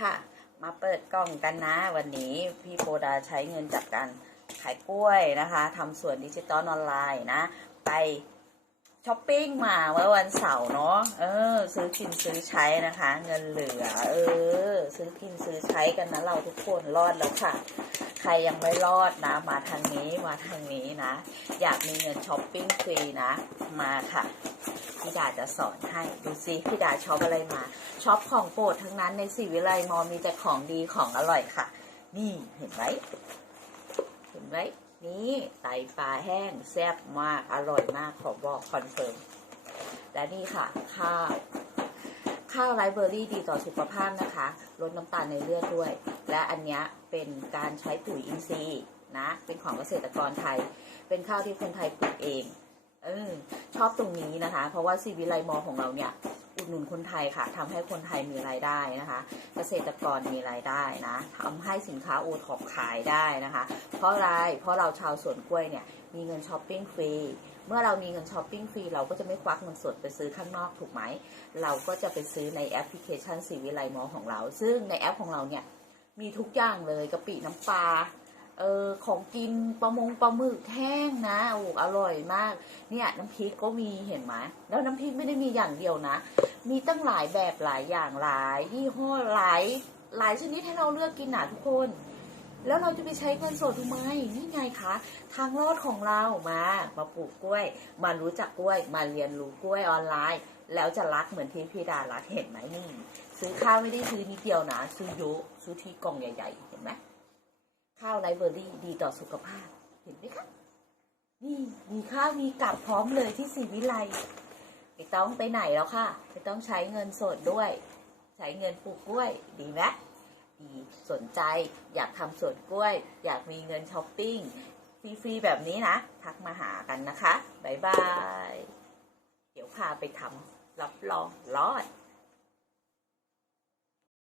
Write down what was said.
ค่ะ มาเปิดกล่องกันนะ วันนี้พี่โปดาใช้เงินจากการขายกล้วยนะคะทำส่วนดิจิตอลออนไลน์นะ ไปช้อปปิ้งมาเมื่อวันเสาร์เนาะ เออ ซื้อกินซื้อใช้นะคะ เงินเหลือ เออ ซื้อกินซื้อใช้กันนะเราทุกคนรอดแล้วค่ะ ใครยังไม่รอดนะ มาทางนี้มาทางนี้นะ อยากมีเงินช้อปปิ้งฟรีนะ มาค่ะ พี่ดาจะสอนให้ดูซิพี่ดาชอปอะไรมาชอปของโปรดทั้งนั้นในสีวิไลมอมีแต่ของดีของอร่อยค่ะ นี่เห็นไหมเห็นไหมนี่ไตปลาแห้งแซ่บมากอร่อยมากขอบอกคอนเฟิร์มและนี่ค่ะข้าวข้าวไรเบอร์รี่ดีต่อสุขภาพนะคะลดน้ำตาลในเลือดด้วย และอันนี้เป็นการใช้ปุ๋ยอินทรีย์นะเป็นของเกษตรกรไทย เป็นข้าวที่คนไทยปลูกเอง เออชอบตรงนี้นะคะ เพราะว่าซีวิไลมอของเราเนี่ยอุดหนุนคนไทยค่ะทำให้คนไทยมีรายได้นะคะ เกษตรกรมีรายได้นะทำให้สินค้าโอท็อปขายได้นะคะ เพราะอะไรเพราะเราชาวสวนกล้วยเนี่ยมีเงินช้อปปิ้งฟรีเมื่อเรามีเงินช้อปปิ้งฟรีเราก็จะไม่ควักเงินสดไปซื้อข้างนอกถูกไหม เราก็จะไปซื้อในแอปพลิเคชันซีวิไลมอของเรา ซึ่งในแอปของเราเนี่ยมีทุกอย่างเลยกะปิน้ำปลา เออของกินปลามงปลาหมึกแห้งนะโอ้อร่อยมาก เนี่ยน้ำพริกก็มีเห็นไหมแล้วน้ำพริกไม่ได้มีอย่างเดียวนะ มีตั้งหลายแบบหลายอย่างหลายยี่ห้อหลายหลายชนิดให้เราเลือกกินนะทุกคน แล้วเราจะไปใช้เงินสดทำไมนี่ไงคะ ทางรอดของเรามา มาปลูกกล้วย มารู้จักกล้วย มาเรียนรู้กล้วยออนไลน์ แล้วจะรักเหมือนที่พี่ดารักเห็นไหมนี่ ซื้อข้าวไม่ได้ซื้อนิดเดียวนะ ซื้อเยอะซื้อที่กล่องใหญ่ ๆ เห็นไหม ข้าวไรเบอรี่ดีต่อสุขภาพ เห็นไหมคะ นี่มีข้าวมีกับพร้อมเลยที่สีวิไลไม่ต้องไปไหนแล้วค่ะไม่ต้องใช้เงินสดด้วย ใช้เงินปลูกกล้วย ดีไหมดีสนใจอยากทำสวนกล้วย อยากมีเงินช้อปปิ้งฟรีๆแบบนี้นะ ทักมาหากันนะคะ บ๊ายบาย เดี๋ยวพาไปทำรับรองรอด